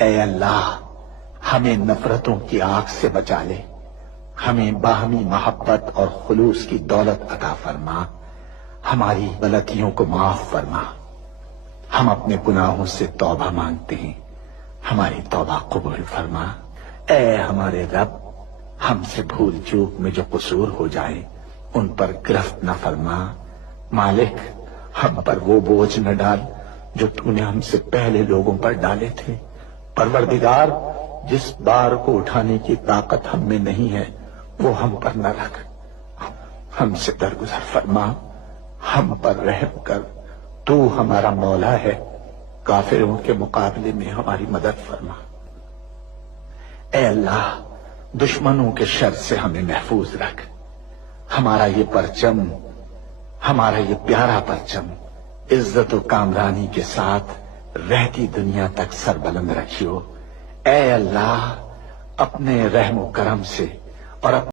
اے اللہ ہمیں نفرتوں کی آگ سے بچا لے، ہمیں باہمی محبت اور خلوص کی دولت عطا فرما، ہماری غلطیوں کو معاف فرما۔ ہم اپنے گناہوں سے توبہ مانگتے ہیں، ہماری توبہ قبول فرما۔ اے ہمارے رب، ہم سے بھول چوک میں جو قصور ہو جائے ان پر گرفت نہ فرما۔ مالک ہم پر وہ بوجھ نہ ڈال جو تو نے ہم سے پہلے لوگوں پر ڈالے تھے۔ پروردگار جس بار کو اٹھانے کی طاقت ہم میں نہیں ہے وہ ہم پر نہ رکھ، ہم سے درگزر فرما، ہم پر رحم کر۔ تو ہمارا مولا ہے، کافروں کے مقابلے میں ہماری مدد فرما۔ اے اللہ دشمنوں کے شر سے ہمیں محفوظ رکھ، ہمارا یہ پرچم، ہمارا یہ پیارا پرچم عزت و کامرانی کے ساتھ رہتی دنیا تک سربلند رکھیو۔ اے اللہ اپنے رحم و کرم سے اور